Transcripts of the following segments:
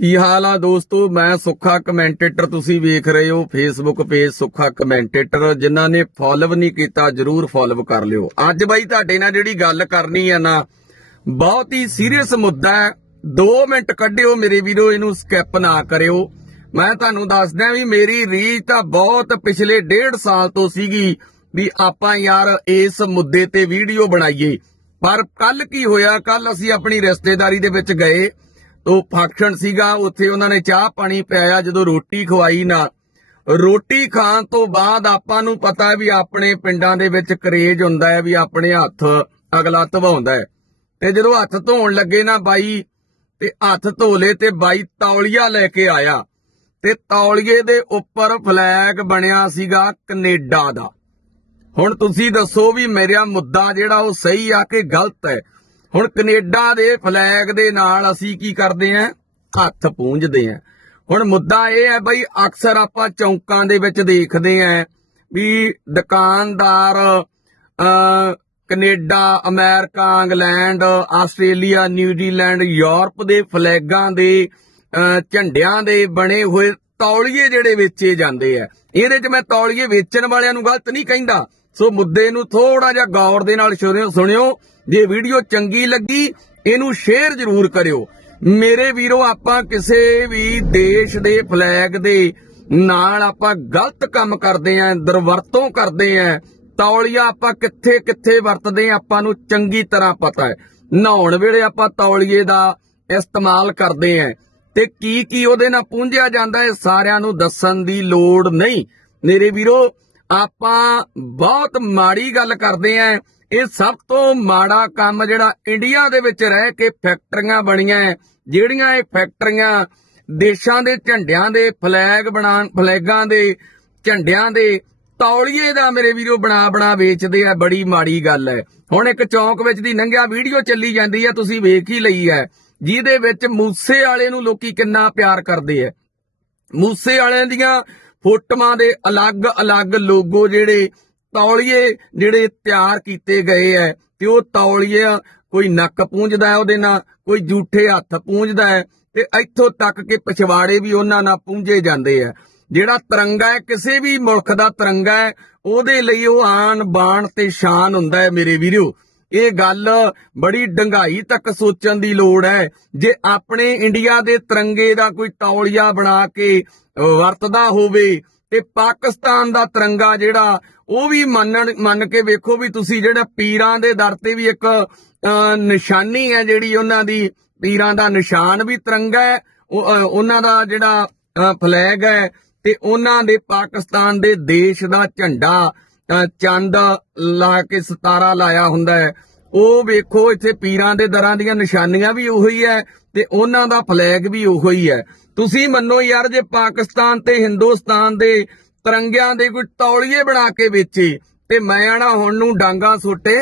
ਕੀ ਹਾਲ ਆ ਦੋਸਤੋ? ਮੈਂ ਸੁੱਖਾ ਕਮੈਂਟੇਟਰ ਤੁਸੀਂ ਵੇਖ ਰਹੇ ਹੋ ਫੇਸਬੁੱਕ ਪੇਜ ਸੁੱਖਾ ਕਮੈਂਟੇਟਰ ਜਿਨ੍ਹਾਂ ਨੇ ਫੋਲੋ ਨਹੀਂ ਕੀਤਾ, ਜਰੂਰ ਫੋਲੋ ਕਰ ਲਿਓ। ਅੱਜ ਬਾਈ ਤੁਹਾਡੇ ਨਾਲ ਜਿਹੜੀ ਗੱਲ ਕਰਨੀ ਆ ਨਾ, ਬਹੁਤ ਹੀ ਸੀਰੀਅਸ ਮੁੱਦਾ ਹੈ। 2 ਮਿੰਟ ਕੱਢਿਓ ਮੇਰੇ ਵੀਰੋ, ਇਹਨੂੰ ਸਕਿਪ ਨਾ ਕਰਿਓ। ਮੈਂ ਤੁਹਾਨੂੰ ਦੱਸਦਾ ਵੀ ਮੇਰੀ ਰੀਚ ਤਾਂ ਬਹੁਤ ਪਿਛਲੇ 1.5 ਸਾਲ ਤੋਂ ਸੀਗੀ ਵੀ ਆਪਾਂ ਯਾਰ ਇਸ ਮੁੱਦੇ ਤੇ ਵੀਡੀਓ ਬਣਾਈਏ। ਪਰ ਕੱਲ ਕੀ ਹੋਇਆ? ਕੱਲ ਅਸੀਂ ਆਪਣੀ ਰਿਸ਼ਤੇਦਾਰੀ ਦੇ ਵਿੱਚ ਗਏ। ਤੋ ਫੰਕਸ਼ਨ ਸੀਗਾ, ਉੱਥੇ ਉਹਨਾਂ ਨੇ ਚਾਹ ਪਾਣੀ ਪਿਆਇਆ, ਜਦੋਂ ਰੋਟੀ ਖਵਾਈ ਨਾ। ਰੋਟੀ ਖਾਣ ਤੋਂ ਬਾਅਦ ਆਪਾਂ ਨੂੰ ਪਤਾ ਵੀ ਆਪਣੇ ਪਿੰਡਾਂ ਦੇ ਵਿੱਚ ਕਰੇਜ ਹੁੰਦਾ ਹੈ ਵੀ ਆਪਣੇ ਹੱਥ ਅਗਲਾ ਧਵਾਉਂਦਾ ਹੈ। ਤੇ ਜਦੋਂ ਹੱਥ ਧੋਣ ਲੱਗੇ ਨਾ ਬਾਈ, ਤੇ ਹੱਥ ਧੋ ਲਏ ਤੇ ਬਾਈ ਤੌਲੀਆ ਲੈ ਕੇ ਆਇਆ। ਤੇ ਤੌਲੀਏ ਦੇ ਉੱਪਰ ਫਲੈਗ ਬਣਿਆ ਸੀਗਾ ਕੈਨੇਡਾ ਦਾ। ਹੁਣ ਤੁਸੀਂ ਦੱਸੋ ਵੀ ਮੇਰਾ ਮੁੱਦਾ ਜਿਹੜਾ ਉਹ ਸਹੀ ਆ ਕਿ ਗਲਤ ਹੈ? ਹੁਣ ਕੈਨੇਡਾ ਦੇ ਫਲੈਗ ਦੇ ਨਾਲ ਅਸੀਂ ਕੀ ਕਰਦੇ ਆਂ? ਹੱਥ ਪੂੰਝਦੇ ਆਂ। ਹੁਣ ਮੁੱਦਾ ਇਹ ਹੈ ਬਈ ਅਕਸਰ ਆਪਾਂ ਚੌਂਕਾਂ ਦੇ ਵਿੱਚ ਦੇਖਦੇ ਆਂ ਵੀ ਦੁਕਾਨਦਾਰ ਅ Canada America England Australia New Zealand Europe ਦੇ ਫਲੈਗਾਂ ਦੇ ਅ, ਝੰਡਿਆਂ ਦੇ ਬਣੇ ਹੋਏ ਤੌਲੀਏ ਜਿਹੜੇ ਵੇਚੇ ਜਾਂਦੇ ਆ। ਇਹਦੇ 'ਚ ਮੈਂ ਤੌਲੀਏ ਵੇਚਣ ਵਾਲਿਆਂ ਨੂੰ ਗਲਤ ਨਹੀਂ ਕਹਿੰਦਾ। ਸੋ ਮੁੱਦੇ ਨੂੰ ਥੋੜਾ ਜਿਹਾ ਗੌਰ ਦੇ ਨਾਲ ਸੁਣਿਓ ਸੁਣਿਓ। ਜੇ ਵੀਡੀਓ ਚੰਗੀ ਲੱਗੀ, ਇਹਨੂੰ ਸ਼ੇਅਰ ਜ਼ਰੂਰ ਕਰਿਓ। ਮੇਰੇ ਵੀਰੋ, ਆਪਾਂ ਕਿਸੇ ਵੀ ਦੇਸ਼ ਦੇ ਫਲੈਗ ਦੇ ਨਾਲ ਆਪਾਂ ਗਲਤ ਕੰਮ ਕਰਦੇ ਆਂ, ਦੁਰਵਰਤੋਂ ਕਰਦੇ ਆਂ, ਤੌਲੀਆ ਆਪਾਂ ਕਿੱਥੇ ਕਿੱਥੇ ਵਰਤਦੇ ਆਂ, ਆਪਾਂ ਨੂੰ ਚੰਗੀ ਤਰ੍ਹਾਂ ਪਤਾ ਹੈ। ਨਹਾਉਣ ਵੇਲੇ ਆਪਾਂ ਤੌਲੀਏ ਦਾ ਇਸਤੇਮਾਲ ਕਰਦੇ ਆਂ। ਤੇ ਕੀ ਕੀ ਉਹਦੇ ਨਾਲ ਪੂੰਝਿਆ ਜਾਂਦਾ ਹੈ, ਸਾਰਿਆਂ ਨੂੰ ਦੱਸਣ ਦੀ ਲੋੜ ਨਹੀਂ। ਮੇਰੇ ਵੀਰੋ, ਆਪਾਂ ਬਹੁਤ ਮਾੜੀ ਗੱਲ ਕਰਦੇ ਆਂ ਇਹ ਸਭ ਤੋਂ ਮਾੜਾ ਕੰਮ ਜਿਹੜਾ ਇੰਡੀਆ ਦੇ ਵਿੱਚ ਰਹਿ ਕੇ ਫੈਕਟਰੀਆਂ ਬਣੀਆਂ ਜਿਹੜੀਆਂ ਇਹ ਫੈਕਟਰੀਆਂ ਦੇਸ਼ਾਂ ਦੇ ਝੰਡਿਆਂ ਦੇ ਫਲੈਗ ਬਣਾਉਣ, ਫਲੈਗਾਂ ਦੇ ਝੰਡਿਆਂ ਦੇ ਤੌਲੀਏ ਦਾ ਮੇਰੇ ਵੀਰੋ ਬਣਾ ਬਣਾ ਵੇਚਦੇ ਆ, ਬੜੀ ਮਾੜੀ ਗੱਲ ਹੈ ਹੁਣ ਇੱਕ ਚੌਂਕ ਵਿੱਚ ਦੀ ਨੰਗਿਆ ਵੀਡੀਓ ਚੱਲੀ ਜਾਂਦੀ ਹੈ ਤੁਸੀਂ ਵੇਖ ਹੀ ਲਈ ਹੈ ਜਿਹਦੇ ਵਿੱਚ ਮੂਸੇ ਵਾਲੇ ਨੂੰ ਲੋਕੀ ਕਿੰਨਾ ਪਿਆਰ ਕਰਦੇ ਆ ਮੂਸੇ ਵਾਲਿਆਂ ਦੀਆਂ ਫੋਟੋਆਂ ਦੇ ਅਲੱਗ-ਅਲੱਗ ਲੋਗੋ ਜਿਹੜੇ ਤੌਲੀਏ ਜਿਹੜੇ ਤਿਆਰ ਕੀਤੇ ਗਏ ਐ ਤੇ ਉਹ ਤੌਲੀਏ ਕੋਈ ਨੱਕ ਪੂੰਝਦਾ ਉਹਦੇ ਨਾਲ, ਕੋਈ ਝੂਠੇ ਹੱਥ ਪੂੰਝਦਾ ਹੈ ਤੇ ਇੱਥੋਂ ਤੱਕ ਕਿ ਪਿਛਵਾੜੇ ਵੀ ਉਹਨਾਂ ਨਾਲ ਪੂੰਝੇ ਜਾਂਦੇ ਆ ਜਿਹੜਾ ਤਿਰੰਗਾ ਹੈ ਕਿਸੇ ਵੀ ਮੁਲਕ ਦਾ ਤਿਰੰਗਾ ਹੈ ਉਹਦੇ ਲਈ ਉਹ ਆਨ ਬਾਣ ਤੇ ਸ਼ਾਨ ਹੁੰਦਾ ਹੈ ਮੇਰੇ ਵੀਰੋ। ਇਹ ਗੱਲ ਬੜੀ ਡੰਗਾਈ ਤੱਕ ਸੋਚਣ ਦੀ ਲੋੜ ਹੈ ਜੇ ਆਪਣੇ ਇੰਡੀਆ ਦੇ ਤਿਰੰਗੇ ਦਾ ਕੋਈ ਤੌਲੀਆ ਬਣਾ ਕੇ ਵਰਤਦਾ ਹੋਵੇ ਤੇ ਪਾਕਿਸਤਾਨ ਦਾ ਤਿਰੰਗਾ ਜਿਹੜਾ ਉਹ ਵੀ ਮੰਨਣ ਮੰਨ ਕੇ ਵੇਖੋ ਵੀ ਤੁਸੀਂ ਜਿਹੜਾ ਪੀਰਾਂ ਦੇ ਦਰ ਤੇ ਵੀ ਇੱਕ ਅਹ, ਨਿਸ਼ਾਨੀ ਹੈ ਜਿਹੜੀ ਉਹਨਾਂ ਦੀ ਪੀਰਾਂ ਦਾ ਨਿਸ਼ਾਨ ਵੀ ਤਿਰੰਗਾ ਹੈ ਉਹਨਾਂ ਦਾ ਜਿਹੜਾ ਫਲੈਗ ਹੈ ਤੇ ਉਹਨਾਂ ਦੇ ਪਾਕਿਸਤਾਨ ਦੇ ਦੇਸ਼ ਦਾ ਝੰਡਾ ਅਹ, ਚੰਦ ਲਾ ਕੇ ਸਤਾਰਾ ਲਾਇਆ ਹੁੰਦਾ ਹੈ। ਉਹ ਵੇਖੋ, ਇੱਥੇ ਪੀਰਾਂ ਦੇ ਦਰਾਂ ਦੀਆਂ ਨਿਸ਼ਾਨੀਆਂ ਵੀ ਉਹੀ ਹੈ ਤੇ ਉਹਨਾਂ ਦਾ ਫਲੈਗ ਵੀ ਉਹੀ ਹੈ ਤੁਸੀਂ ਮੰਨੋ ਯਾਰ, ਜੇ ਪਾਕਿਸਤਾਨ ਤੇ ਹਿੰਦੁਸਤਾਨ ਦੇ ਤਿਰੰਗਿਆਂ ਦੇ ਕੋਈ ਤੌਲੀਏ ਬਣਾ ਕੇ ਵੇਚੇ ਤੇ ਮੈਂ ਆਣਾ ਹੁਣ ਨੂੰ ਡਾਂਗਾ ਸੋਟੇ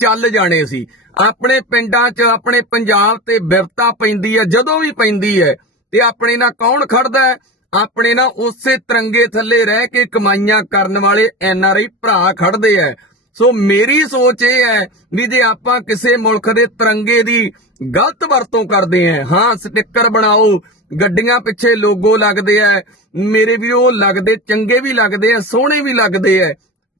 ਚੱਲ ਜਾਣੇ ਸੀ। ਆਪਣੇ ਪਿੰਡਾਂ 'ਚ, ਆਪਣੇ ਪੰਜਾਬ ਤੇ ਬਿਰਤਾ ਪੈਂਦੀ ਹੈ ਜਦੋਂ ਵੀ ਪੈਂਦੀ ਹੈ ਤੇ ਆਪਣੇ ਨਾਲ ਕੌਣ ਖੜਦਾ ਹੈ ਆਪਣੇ ਨਾਲ ਉਸੇ ਤਿਰੰਗੇ ਥੱਲੇ ਰਹਿ ਕੇ ਕਮਾਈਆਂ ਕਰਨ ਵਾਲੇ ਐਨ ਆਰ ਆਈ ਭਰਾ ਖੜਦੇ ਐ। ਸੋ ਮੇਰੀ ਸੋਚ ਇਹ ਹੈ ਵੀ ਜੇ ਆਪਾਂ ਕਿਸੇ ਮੁਲਕ ਦੇ ਤਿਰੰਗੇ ਦੀ ਗਲਤ ਵਰਤੋਂ ਕਰਦੇ ਆਂ ਹਾਂ ਸਟicker ਬਣਾਓ, ਗੱਡੀਆਂ ਪਿੱਛੇ ਲੋਗੋ ਲੱਗਦੇ ਐ ਮੇਰੇ ਵੀ ਉਹ ਲੱਗਦੇ, ਚੰਗੇ ਵੀ ਲੱਗਦੇ ਐ ਸੋਹਣੇ ਵੀ ਲੱਗਦੇ ਐ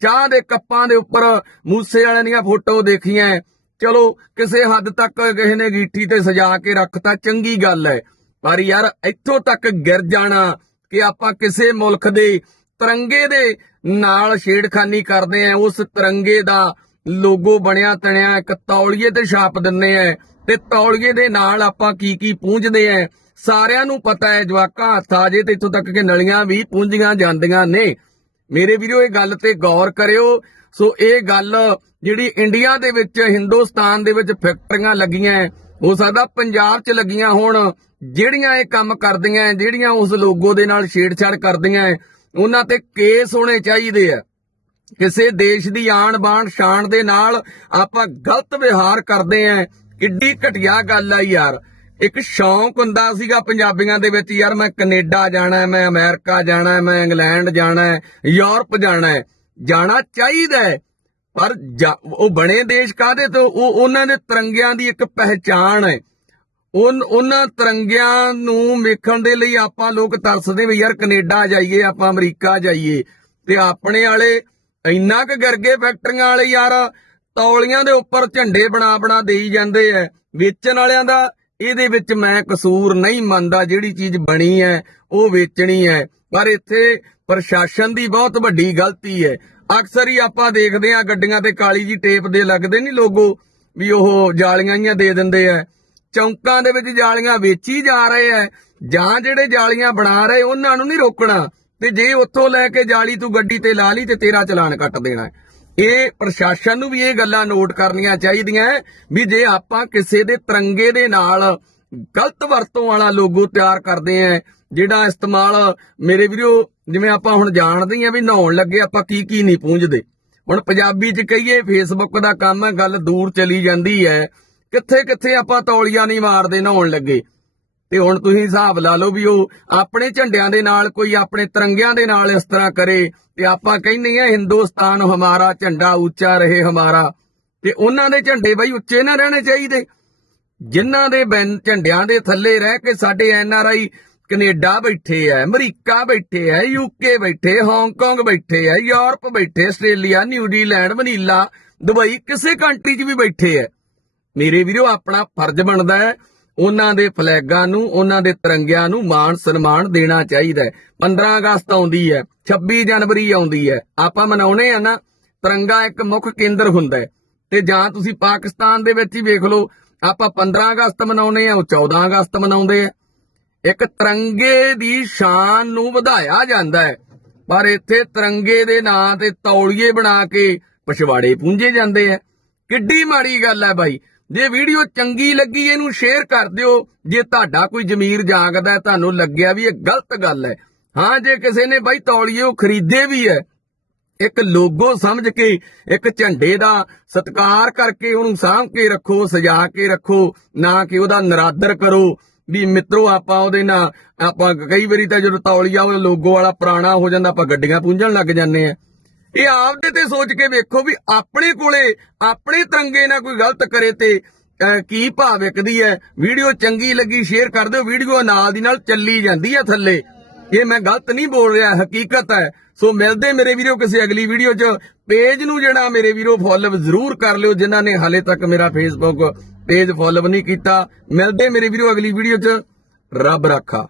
ਚਾਹ ਦੇ ਕੱਪਾਂ ਦੇ ਉੱਪਰ ਮੂਸੇ ਵਾਲਿਆਂ ਦੀਆਂ ਫੋਟੋ ਦੇਖੀਆਂ ਚਲੋ, ਕਿਸੇ ਹੱਦ ਤੱਕ ਕਿਸੇ ਨੇ ਗੀਠੀ ਤੇ ਸਜਾ ਕੇ ਰੱਖਤਾ, ਚੰਗੀ ਗੱਲ ਹੈ ਪਰ ਯਾਰ, ਇੱਥੋਂ ਤੱਕ ਗਿਰ ਜਾਣਾ ਕਿ ਆਪਾਂ ਕਿਸੇ ਮੁਲਕ ਦੇ ਤਿਰੰਗੇ ਦੇ ਨਾਲ ਛੇੜਖਾਨੀ ਕਰਦੇ ਆ ਉਸ ਤਿਰੰਗੇ ਦਾ ਲੋਗੋ ਬਣਿਆ ਤਣਿਆ ਇੱਕ ਤੌਲੀਏ ਤੇ ਛਾਪ ਦਿੰਨੇ ਆ। ਤੇ ਤੌਲੀਏ ਦੇ ਨਾਲ ਆਪਾਂ ਕੀ ਕੀ ਪੂੰਝਦੇ ਆ? ਸਾਰਿਆਂ ਨੂੰ ਪਤਾ ਹੈ ਜਵਾਕਾਂ ਹੱਥ ਆ ਜੇ ਤੇ ਇੱਥੋਂ ਤੱਕ ਕਿ ਨਲੀਆਂ ਵੀ ਪੂੰਝੀਆਂ ਜਾਂਦੀਆਂ ਨੇ। ਮੇਰੇ ਵੀਰੋ ਇਹ ਗੱਲ ਤੇ ਗੌਰ ਕਰਿਓ। ਸੋ ਇਹ ਗੱਲ ਜਿਹੜੀ ਇੰਡੀਆ ਦੇ ਵਿੱਚ ਹਿੰਦੁਸਤਾਨ ਦੇ ਵਿੱਚ ਫੈਕਟਰੀਆਂ ਲੱਗੀਆਂ ਹੋ ਸਕਦਾ ਪੰਜਾਬ 'ਚ ਲੱਗੀਆਂ ਹੋਣ ਜਿਹੜੀਆਂ ਇਹ ਕੰਮ ਕਰਦੀਆਂ ਜਿਹੜੀਆਂ ਉਸ ਲੋਗੋ ਦੇ ਨਾਲ ਛੇੜਛਾੜ ਕਰਦੀਆਂ ਹੈ, ਉਹਨਾਂ ਤੇ ਕੇਸ ਹੋਣੇ ਚਾਹੀਦੇ ਆ। ਕਿਸੇ ਦੇਸ਼ ਦੀ ਆਣ ਬਾਣ ਸ਼ਾਨ ਦੇ ਨਾਲ ਆਪਾਂ ਗਲਤ ਵਿਹਾਰ ਕਰਦੇ ਆਂ। ਕਿੱਡੀ ਘਟੀਆ ਗੱਲ ਆ ਯਾਰ। ਇੱਕ ਸ਼ੌਂਕ ਹੁੰਦਾ ਸੀਗਾ ਪੰਜਾਬੀਆਂ ਦੇ ਵਿੱਚ, ਯਾਰ ਮੈਂ ਕੈਨੇਡਾ ਜਾਣਾ, ਮੈਂ ਅਮਰੀਕਾ ਜਾਣਾ, ਮੈਂ ਇੰਗਲੈਂਡ ਜਾਣਾ, ਯੂਰਪ ਜਾਣਾ। ਜਾਣਾ ਚਾਹੀਦਾ ਹੈ, ਪਰ ਜਾ- ਉਹ ਬਣੇ ਦੇਸ਼ ਕਾਦੇ ਤੋਂ? ਉਹ, ਉਹਨਾਂ ਦੇ ਤਿਰੰਗਿਆਂ ਦੀ ਇੱਕ ਪਹਿਚਾਣ ਹੈ। ਉਹਨਾਂ ਤਿਰੰਗਿਆਂ ਨੂੰ ਵੇਖਣ ਦੇ ਲਈ ਆਪਾਂ ਲੋਕ ਤਰਸਦੇ ਵੀ ਯਾਰ ਕੈਨੇਡਾ ਜਾਈਏ, ਆਪਾਂ ਅਮਰੀਕਾ ਜਾਈਏ। ਤੇ ਆਪਣੇ ਵਾਲੇ ਇੰਨਾ ਕੁ ਗਰਗੇ ਫੈਕਟਰੀਆਂ ਵਾਲੇ ਯਾਰ ਤੌਲੀਆਂ ਦੇ ਉੱਪਰ ਝੰਡੇ ਬਣਾ ਬਣਾ ਦੇਈ ਜਾਂਦੇ ਐ। ਵੇਚਣ ਵਾਲਿਆਂ ਦਾ ਇਹਦੇ ਵਿੱਚ ਮੈਂ ਕਸੂਰ ਨਹੀਂ ਮੰਨਦਾ ਜਿਹੜੀ ਚੀਜ਼ ਬਣੀ ਹੈ ਉਹ ਵੇਚਣੀ ਹੈ ਪਰ ਇੱਥੇ ਪ੍ਰਸ਼ਾਸਨ ਦੀ ਬਹੁਤ ਵੱਡੀ ਗਲਤੀ ਹੈ ਅਕਸਰ ਹੀ ਆਪਾਂ ਦੇਖਦੇ ਆ ਗੱਡੀਆਂ ਤੇ ਕਾਲੀ ਜੀ ਟੇਪ ਦੇ ਲੱਗਦੇ ਨਹੀਂ ਲੋਗੋ, ਵੀ ਉਹ ਜਾਲੀਆਂ ਹੀ ਦੇ ਦਿੰਦੇ ਆ ਚੌਂਕਾਂ ਦੇ ਵਿੱਚ ਜਾਲੀਆਂ ਵੇਚੀ ਜਾ ਰਹੇ ਐ, ਜਾਂ ਜਿਹੜੇ ਜਾਲੀਆਂ ਬਣਾ ਰਹੇ, ਉਹਨਾਂ ਨੂੰ ਨਹੀਂ ਰੋਕਣਾ। ਤੇ ਜੇ ਉੱਥੋਂ ਲੈ ਕੇ ਜਾਲੀ ਤੂੰ ਗੱਡੀ ਤੇ ਲਾ ਲਈ ਤੇ ਤੇਰਾ ਚਲਾਨ ਕੱਟ ਦੇਣਾ ਇਹ ਪ੍ਰਸ਼ਾਸਨ ਨੂੰ ਵੀ ਇਹ ਗੱਲਾਂ ਨੋਟ ਕਰਨੀਆਂ ਚਾਹੀਦੀਆਂ ਵੀ ਜੇ ਆਪਾਂ ਕਿਸੇ ਦੇ ਤਿਰੰਗੇ ਦੇ ਨਾਲ ਗਲਤ ਵਰਤੋਂ ਵਾਲਾ ਲੋਗੋ ਤਿਆਰ ਕਰਦੇ ਆ ਜਿਹੜਾ ਇਸਤੇਮਾਲ ਮੇਰੇ ਵੀਰੋ ਜਿਵੇਂ ਆਪਾਂ ਹੁਣ ਜਾਣਦੇ ਆ ਵੀ ਨਹਾਉਣ ਲੱਗੇ ਆਪਾਂ ਕੀ ਕੀ ਨਹੀਂ ਪੂੰਝਦੇ। ਹੁਣ ਪੰਜਾਬੀ ਚ ਕਹੀਏ ਫੇਸਬੁੱਕ ਦਾ ਕੰਮ ਹੈ ਗੱਲ ਦੂਰ ਚਲੀ ਜਾਂਦੀ ਹੈ ਕਿੱਥੇ ਕਿੱਥੇ ਆਪਾਂ ਤੌਲੀਆਂ ਨਹੀਂ ਮਾਰਦੇ, ਨਹਾਉਣ ਲੱਗੇ। ਤੇ ਹੁਣ ਤੁਸੀਂ ਹਿਸਾਬ ਲਾ ਲਓ ਵੀ ਉਹ ਆਪਣੇ ਝੰਡਿਆਂ ਦੇ ਨਾਲ, ਕੋਈ ਆਪਣੇ ਤਿਰੰਗਿਆਂ ਦੇ ਨਾਲ ਇਸ ਤਰ੍ਹਾਂ ਕਰੇ, ਤੇ ਆਪਾਂ ਕਹਿੰਦੇ ਆ ਹਿੰਦੁਸਤਾਨ ਹਮਾਰਾ ਝੰਡਾ ਉੱਚਾ ਰਹੇ ਹਮਾਰਾ, ਤੇ ਉਹਨਾਂ ਦੇ ਝੰਡੇ ਬਈ ਉੱਚੇ ਨਾ ਰਹਿਣੇ ਚਾਹੀਦੇ। ਜਿਨ੍ਹਾਂ ਦੇ ਬੈਨ ਝੰਡਿਆਂ ਦੇ ਥੱਲੇ ਰਹਿ ਕੇ ਸਾਡੇ ਐਨ ਆਰ ਆਈ ਕੈਨੇਡਾ ਬੈਠੇ ਐ ਅਮਰੀਕਾ ਬੈਠੇ ਐ ਯੂਕੇ ਬੈਠੇ, ਹਾਂਗਕਾਂਗ ਬੈਠੇ ਐ ਯੂਰਪ ਬੈਠੇ, Australia New Zealand Manila, Dubai, ਕਿਸੇ ਕੰਟਰੀ 'ਚ ਵੀ ਬੈਠੇ ਐ ਮੇਰੇ ਵੀਰੋ, ਆਪਣਾ ਫਰਜ਼ ਬਣਦਾ ਹੈ, ਉਹਨਾਂ ਦੇ ਫਲੈਗਾਂ ਨੂੰ, ਉਹਨਾਂ ਦੇ ਤਿਰੰਗਿਆਂ ਨੂੰ ਮਾਣ, ਸਨਮਾਨ ਦੇਣਾ ਚਾਹੀਦਾ ਹੈ। 15 ਅਗਸਤ ਆਉਂਦੀ ਹੈ 26 ਜਨਵਰੀ ਆਉਂਦੀ ਹੈ। ਆਪਾਂ ਮਨਾਉਣੇ ਆ ਨਾ, ਤਿਰੰਗਾ ਇੱਕ ਮੁੱਖ ਕੇਂਦਰ ਹੁੰਦਾ ਹੈ। ਤੇ ਜਾਂ ਤੁਸੀਂ ਪਾਕਿਸਤਾਨ ਦੇ ਵਿੱਚ ਹੀ ਵੇਖ ਲਓ, ਆਪਾਂ 15 ਅਗਸਤ ਮਨਾਉਣੇ ਆ, ਉਹ 14 ਅਗਸਤ ਮਨਾਉਂਦੇ ਆ। ਇੱਕ ਤਿਰੰਗੇ ਦੀ ਸ਼ਾਨ ਨੂੰ ਵਧਾਇਆ ਜਾਂਦਾ ਹੈ। ਪਰ ਇੱਥੇ ਤਿਰੰਗੇ ਦੇ ਨਾਂ ਤੇ ਤੌਲੀਏ ਬਣਾ ਕੇ ਪਛਵਾੜੇ ਪੂੰਝੇ ਜਾਂਦੇ ਆ। ਕਿੱਡੀ ਮਾੜੀ ਗੱਲ ਹੈ ਬਾਈ। ਜੇ ਵੀਡੀਓ ਚੰਗੀ ਲੱਗੀ ਇਹਨੂੰ ਸ਼ੇਅਰ ਕਰ ਦਿਓ। ਜੇ ਤੁਹਾਡਾ ਕੋਈ ਜ਼ਮੀਰ ਜਾਗਦਾ ਹੈ, ਤੁਹਾਨੂੰ ਲੱਗਿਆ ਵੀ ਇਹ ਗਲਤ ਗੱਲ ਹੈ। ਹਾਂ ਜੇ ਕਿਸੇ ਨੇ ਬਾਈ ਤੌਲੀਏ ਉਹ ਖਰੀਦੇ ਵੀ ਹੈ ਇੱਕ ਲੋਗੋ ਸਮਝ ਕੇ ਇੱਕ ਝੰਡੇ ਦਾ ਸਤਿਕਾਰ ਕਰਕੇ ਉਹਨੂੰ ਸਾਂਭ ਕੇ ਰੱਖੋ ਸਜਾ ਕੇ ਰੱਖੋ ਨਾ ਕਿ ਉਹਦਾ ਨਰਾਦਰ ਕਰੋ। ਵੀ ਮਿੱਤਰੋ ਆਪਾਂ ਉਹਦੇ ਨਾਲ ਆਪਾਂ ਕਈ ਵਾਰੀ ਤਾਂ ਜਦੋਂ ਤੌਲੀਆ ਉਹ ਲੋਗੋ ਵਾਲਾ ਪੁਰਾਣਾ ਹੋ ਜਾਂਦਾ ਆਪਾਂ ਗੱਡੀਆਂ ਪੂੰਝਣ ਲੱਗ ਜਾਂਦੇ ਆ ਇਹ ਆਪਦੇ ਤੇ ਸੋਚ ਕੇ ਵੇਖੋ ਵੀ ਆਪਣੇ ਕੋਲੇ, ਆਪਣੇ ਤਿਰੰਗੇ ਨਾਲ ਕੋਈ ਗਲਤ ਕਰੇ ਤੇ ਕੀ ਭਾਵ ਵਿਕਦੀ ਹੈ। ਵੀਡੀਓ ਚੰਗੀ ਲੱਗੀ ਸ਼ੇਅਰ ਕਰ ਦਿਓ। ਵੀਡੀਓ ਨਾਲ ਦੀ ਨਾਲ ਚੱਲੀ ਜਾਂਦੀ ਹੈ ਥੱਲੇ। ਇਹ ਮੈਂ ਗਲਤ ਨਹੀਂ ਬੋਲ ਰਿਹਾ, ਹਕੀਕਤ ਹੈ। ਸੋ ਮਿਲਦੇ ਮੇਰੇ ਵੀਰੋ ਕਿਸੇ ਅਗਲੀ ਵੀਡੀਓ 'ਚ। ਪੇਜ ਨੂੰ ਜਿਹੜਾ ਮੇਰੇ ਵੀਰੋ ਫੋਲੋ ਜ਼ਰੂਰ ਕਰ ਲਿਓ, ਜਿਨ੍ਹਾਂ ਨੇ ਹਾਲੇ ਤੱਕ ਮੇਰਾ ਫੇਸਬੁੱਕ ਪੇਜ ਫੋਲੋ ਨਹੀਂ ਕੀਤਾ। ਮਿਲਦੇ ਮੇਰੇ ਵੀਰੋ ਅਗਲੀ ਵੀਡੀਓ 'ਚ। ਰੱਬ ਰਾਖਾ।